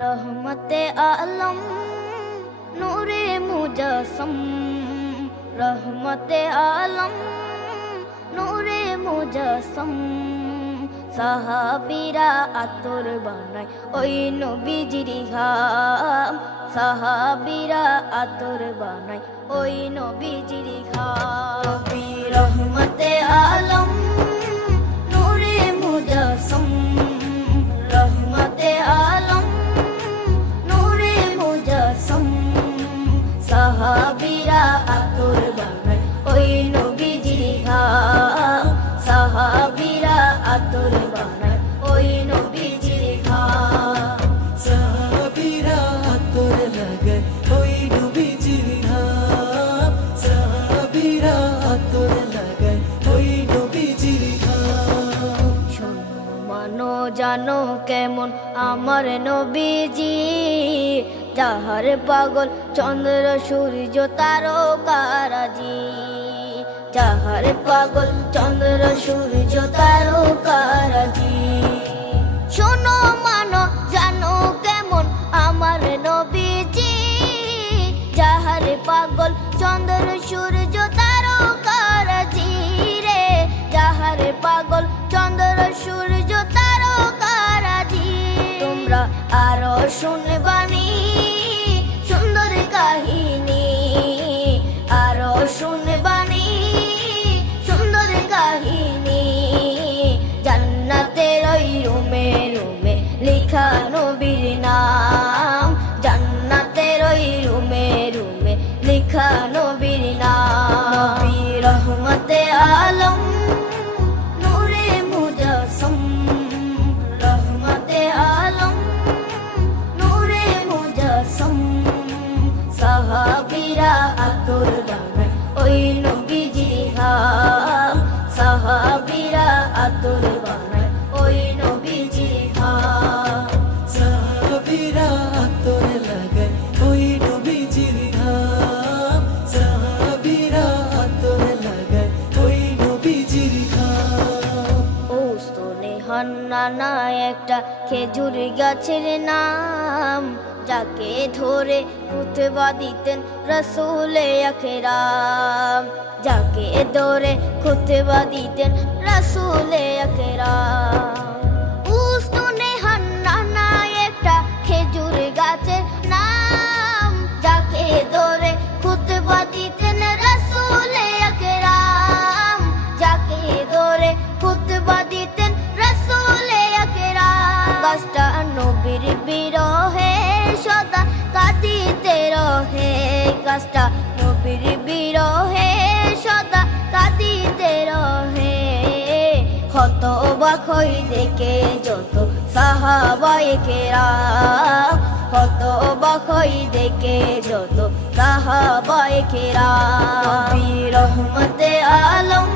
रहमते आलम नूरे मुजस्सम, रहमते आलम नूरे मुजस्सम। সাহাবীরা আতর বানায় ওই নবীজির ঘাম, সাহাবীরা আতর বানায় ওই নবীজির ঘাম। নবী রহমতে আলম নূরে মুজস্সম, রহমতে আলম নূরে মুজস্সম। সাহাবীরা আতর বানায় ওই নবীজির ঘাম, সাহাবীরা আতর বানায় ওই নবীজির ঘাম। সাহাবীরা আতর লাগায় ওই নবীজির ঘাম, সাহাবীরা আতর লাগায় ওই নবীজির ঘাম। শোনো মানো জানো কেমন আমার নবীজি, যাহার পাগল চন্দ্র সূর্য তারকারাজি, যাহার পাগল চন্দ্র সূর্য তারকারাজি। শোনো মানো জানো কেমন আমার নবীজি, যাহার পাগল চন্দ্র সূর্য তারকারাজি রে, যাহার পাগল চন্দ্র সূর্য তারকারাজি। তোমরা আরো শুনবানি সুন্দর কাহিনী, আরো শুনবানি সুন্দর কাহিনী। জান্নাতের ওই রুমে রুমে লিখা নবীর নাম, জান্নাতের ওই রুমে রুমে লিখা নবীর নাম। নবী রহমতে আলম নূরে মুজস্সম, রহমতে আলম নূরে মুজস্সম। সাহাবীরা আতর বানায় ওই নবীজির ঘাম, সাহাবীরা আতর বানায় ওই নবীজির ঘাম। সাহাবীরা আতর লাগায় ওই নবীজির ঘাম, সাহাবীরা আতর লাগায় ওই নবীজির ঘাম। ওস্তনে হান্নানা একটা খেজুর গাছের নাম, যাকে ধরে খুতবা দিতেন রাসূলে আকরাম, যাকে ধরে খুতবা দিতেন রাসূলে আকরাম। উস্তনে হান্নানা একটা খেজুর গাছের নাম, যাকে ধরে খুতবা দিতেন রাসূলে আকরাম, যাকে ধরে খুতবা দিতেন রাসূলে আকরাম। গাছটা নবীর বিরহে সদা কাঁদিতে রহে, গাছটা নবীর বিরহে সদা কাঁদিতে রহে। হতবাক হই দেখে যত সাহাবায়ে কেরাম, হতবাক হই দেখে যত সাহাবায়ে কেরাম। নবী রহমতে আলম